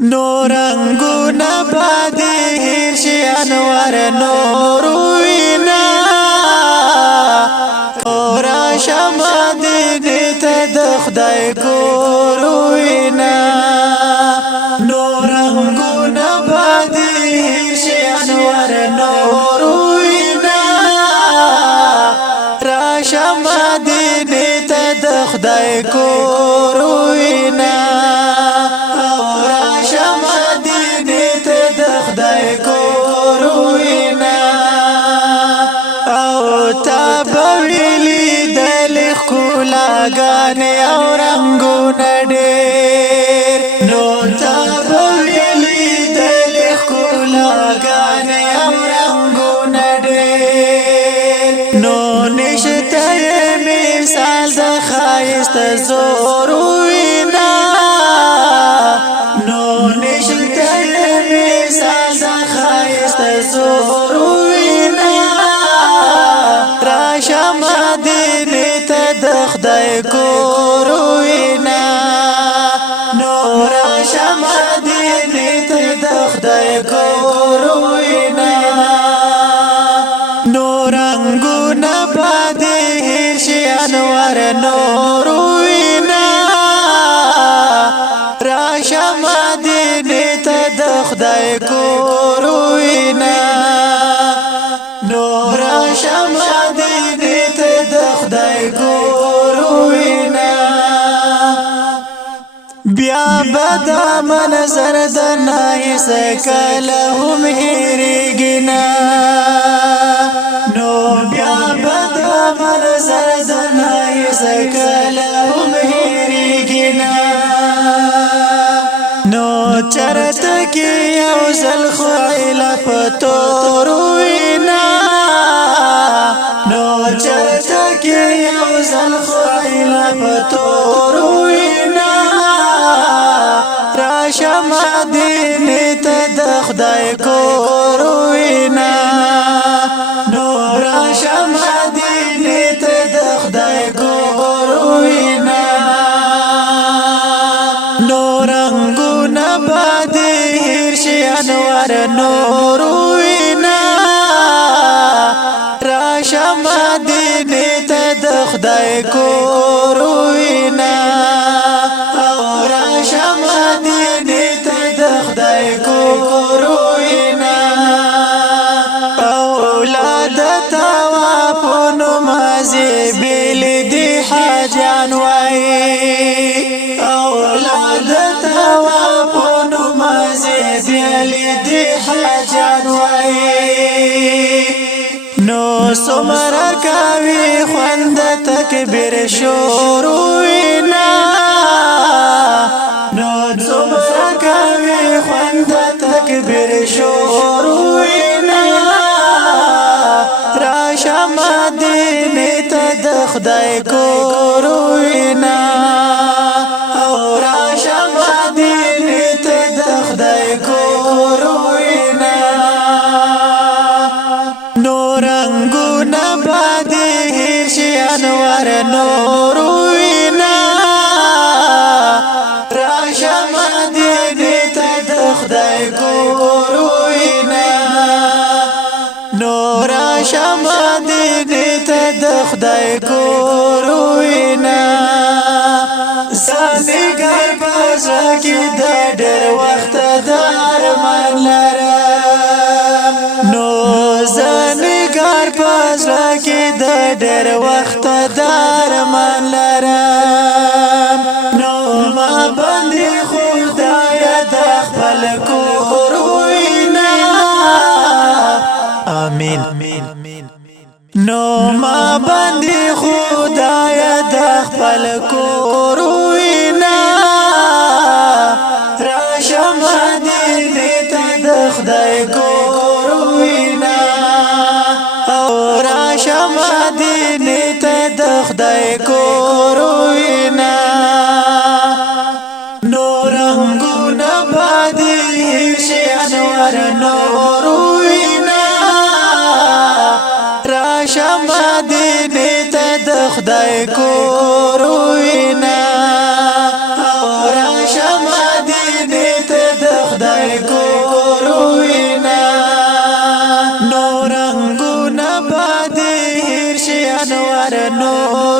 نورنګونه بادي هیر شي انوار نور وینا کورا شمدینه ته د خدای کور وینا نورنګونه بادي هیر شي انوار نور وینا را شمدینه ته د خدای کور وینا ګانې او رنگونه ډېر نو تا ویلي د ښکلا ګانې او رنگونه ډېر نو نشته مثال د ښایست زور وینا نو نشته مثال د ښایست زور وینا راشه مدینې ته د خدای کور وینا نور شمدینه ته د خدای کور وینا نورنګونه بادي هیر شي انوار نور وینا را شمدینه ته د خدای کور وینا نور شمدینه ته د خدای کور بیا بدا منظر د نایس کله هم هېرېږي نه نو بیا بدا منظر د نایس کله هم هېرېږي نه نو چرته کې یو ځل خو عیله په تور وینا نو چرته کې یو ځل خو عیله په تور وینا شمدینه ته د خدای کور وینا نور شمدینه ته د خدای کور وینا نورنګونه بادي هیر شي انوار نور وینا را شمدینه ته د خدای کور وینا حاجان وای اولاد توافون مازی بیلی دی حاجان وای نو سمر کاوی خوند تکبیر شور وینا نو سمر کاوی خوند تکبیر شور وینا را شمدینه ته د خدای کور وینا او را شمدینه ته د خدای کور وینا نورنګونه بادي هیر شي انوار نور وینا را شمدینه ته د خدای کور وینا نور شمدینه ته د خدای کور وینا زانګر بازا کې د ډېر وخت د ارمان لرم نو زانګر بازا کې د ډېر وخت د ارمان لرم نو ما باندې خدای د خپل کور وینا آمین نو ما باندې خدای د خپل کور وینا را شمدینه ته د خدای کور وینا او را شمدینه ته د خدای کور وینا نورنګونه بادي هیر شي انوار نور شمدینه ته د خدای کور وینا او را شمدینه ته د نور